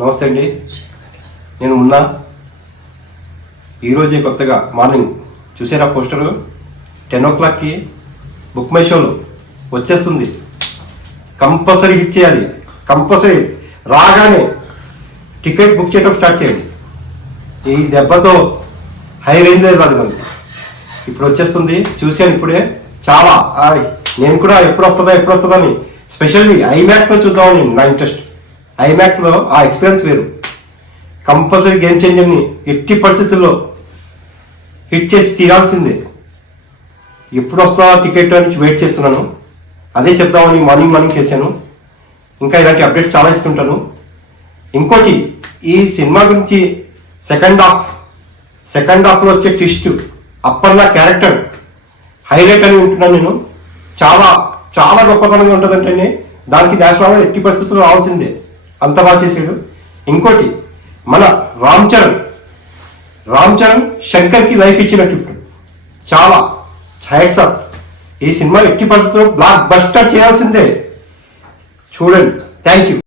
నమస్తే అండి, నేను ఉన్నా. ఈరోజే కొత్తగా మార్నింగ్ చూసారా పోస్టరు? 10 o'clockకి బుక్ మై షోలో వచ్చేస్తుంది. కంపల్సరీ హిట్ చేయాలి. కంపల్సరీ రాగానే టికెట్ బుక్ చేయడం స్టార్ట్ చేయండి. ఈ దెబ్బతో హై రేంజ్ రాదు మనకి. ఇప్పుడు వచ్చేస్తుంది, చూశాను ఇప్పుడే. చాలా నేను కూడా ఎప్పుడు వస్తుందా అని స్పెషల్లీ ఐమాక్స్లో చూద్దామని నా ఇంట్రెస్ట్. ఐమాక్స్లో ఆ ఎక్స్పీరియన్స్ వేరు. కంపల్సరీ గేమ్ చేంజర్ని ఎట్టి పరిస్థితుల్లో హిట్ చేసి తీరాల్సిందే. ఎప్పుడు వస్తుందా టికెట్ అని వెయిట్ చేస్తున్నాను. అదే చెప్దామని మార్నింగ్ చేశాను. ఇంకా ఇలాంటి అప్డేట్స్ చాలా ఇస్తుంటాను. ఇంకోటి, ఈ సినిమా గురించి సెకండ్ హాఫ్లో వచ్చే ట్విస్ట్, అప్పర్ణ క్యారెక్టర్ హైలైట్ అని ఉంటున్నాను నేను. చాలా చాలా గొప్పతనంగా ఉంటుందంటే దానికి నేషనల్ అవార్డు ఎట్టి పరిస్థితుల్లో రావాల్సిందే. అంత బాగా చేసాడు. ఇంకోటి, మన రామ్ చరణ్ శంకర్కి లైఫ్ ఇచ్చినట్టు చాలా హ్యాట్స్ ఆఫ్. ఈ సినిమా ఎట్టి పరిస్థితుల్లో బ్లాక్ బస్టర్ చేయాల్సిందే. చూడండి. Thank you.